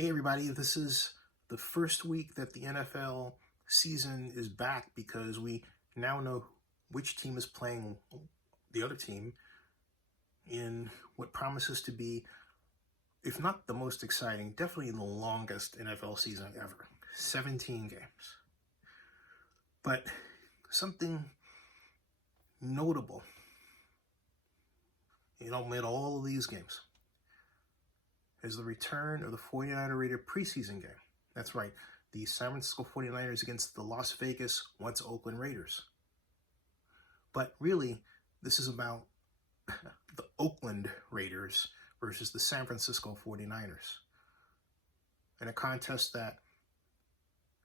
Hey everybody, this is the first week that the NFL season is back because we now know which team is playing the other team in what promises to be, if not the most exciting, definitely the longest NFL season ever. 17 games. But something notable, amid all of these games, is the return of the 49er Raider preseason game. That's right, the San Francisco 49ers against the Las Vegas, once Oakland Raiders. But really, this is about the Oakland Raiders versus the San Francisco 49ers. In a contest that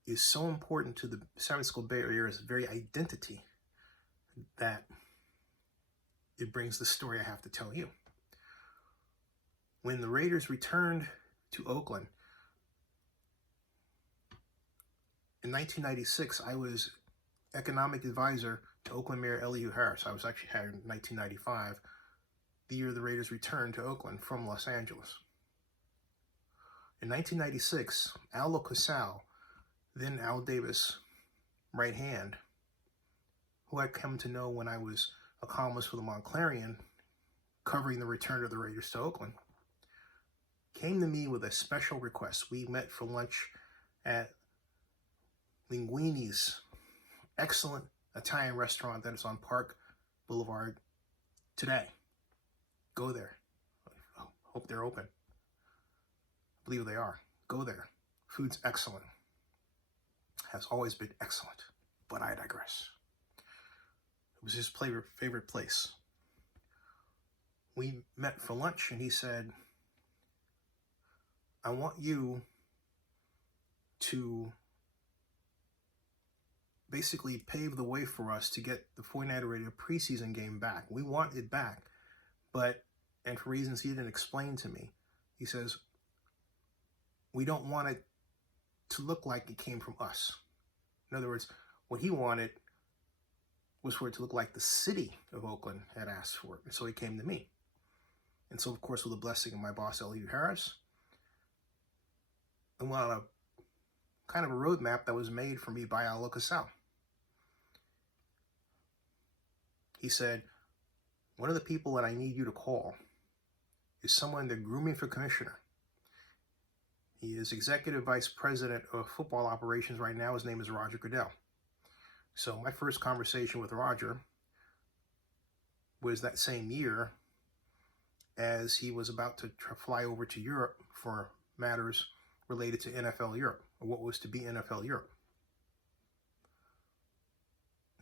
is so important to the San Francisco Bay Area's very identity that it brings the story I have to tell you. When the Raiders returned to Oakland in 1996, I was economic advisor to Oakland Mayor Elihu Harris. I was actually hired in 1995, the year the Raiders returned to Oakland from Los Angeles. In 1996, Al LaCasal, then Al Davis' right hand, who I'd come to know when I was a columnist for the Montclarian, covering the return of the Raiders to Oakland, came to me with a special request. We met for lunch at Linguini's excellent Italian restaurant that is on Park Boulevard today. Go there. Hope they're open. I believe they are. Go there. Food's excellent. Has always been excellent, but I digress. It was his favorite place. We met for lunch and he said, I want you to basically pave the way for us to get the 49er Raider preseason game back. We want it back, and for reasons he didn't explain to me, he says, we don't want it to look like it came from us. In other words, what he wanted was for it to look like the city of Oakland had asked for it. And so he came to me. And so, of course, with the blessing of my boss, Elihu Harris, I went on a kind of a roadmap that was made for me by Al LaCasal. He said, one of the people that I need you to call is someone they're grooming for commissioner. He is executive vice president of football operations right now. His name is Roger Goodell. So my first conversation with Roger was that same year as he was about to fly over to Europe for matters related to NFL Europe, or what was to be NFL Europe.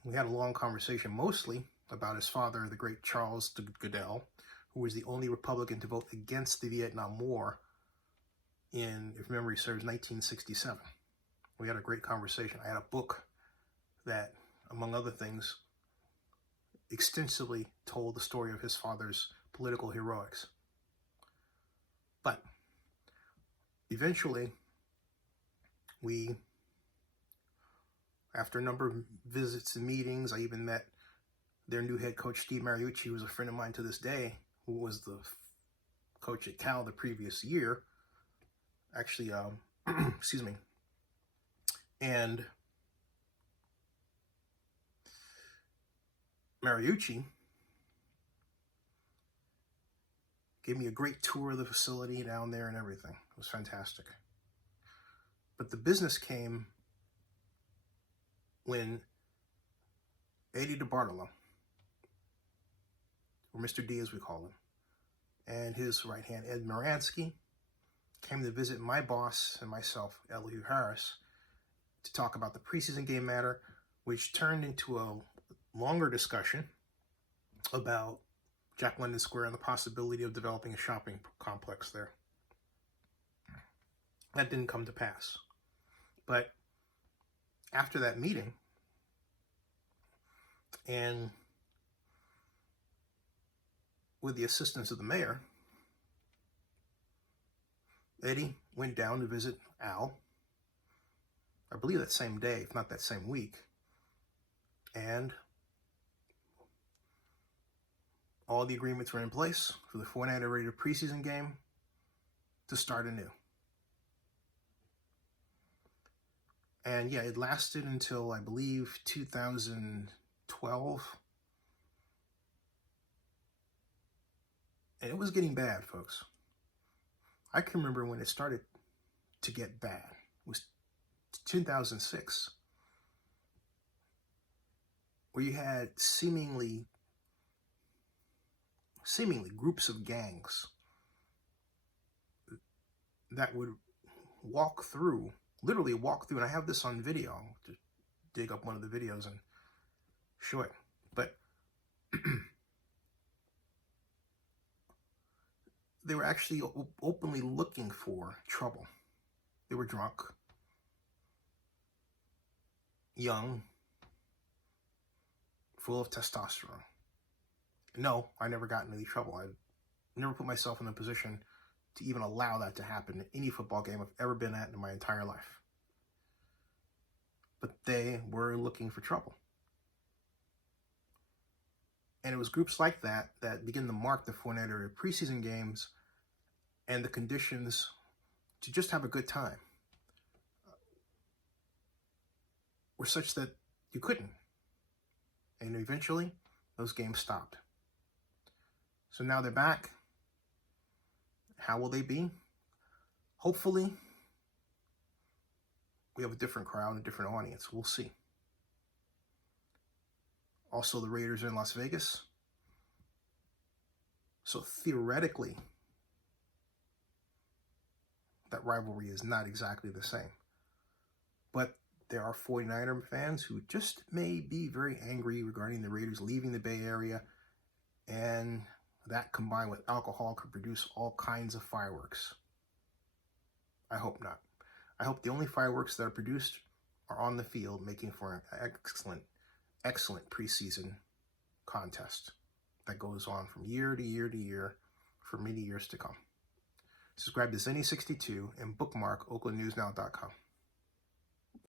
We had a long conversation mostly about his father, the great Charles Goodell, who was the only Republican to vote against the Vietnam War in, if memory serves, 1967. We had a great conversation. I had a book that, among other things, extensively told the story of his father's political heroics. But eventually, after a number of visits and meetings, I even met their new head coach, Steve Mariucci, who was a friend of mine to this day, who was the coach at Cal the previous year. Actually, excuse me. And Mariucci gave me a great tour of the facility down there and everything. It was fantastic. But the business came when Eddie DeBartolo, or Mr. D as we call him, and his right hand, Ed Moransky, came to visit my boss and myself, Elihu Harris, to talk about the preseason game matter, which turned into a longer discussion about Jack London Square and the possibility of developing a shopping complex there. That didn't come to pass. But after that meeting, and with the assistance of the mayor, Eddie went down to visit Al, I believe that same day, if not that same week, and all the agreements were in place for the 49er Raider preseason game to start anew. And yeah, it lasted until, I believe, 2012. And it was getting bad, folks. I can remember when it started to get bad. It was 2006, where you had seemingly groups of gangs that would literally walk through, and I have this on video, to dig up one of the videos and show it. But they were actually openly looking for trouble. They were drunk, young, full of testosterone. No, I never got in any trouble. I never put myself in a position to even allow that to happen in any football game I've ever been at in my entire life. But they were looking for trouble. And it was groups like that that begin to mark the 49er preseason games and the conditions to just have a good time were such that you couldn't. And eventually, those games stopped. So now they're back. How will they be? Hopefully, we have a different crowd, a different audience. We'll see. Also, the Raiders are in Las Vegas. So theoretically, that rivalry is not exactly the same. But there are 49er fans who just may be very angry regarding the Raiders leaving the Bay Area, and that combined with alcohol could produce all kinds of fireworks. I hope not. I hope the only fireworks that are produced are on the field, making for an excellent preseason contest that goes on from year to year to year for many years to come. Subscribe to Zenny62 and bookmark oaklandnewsnow.com.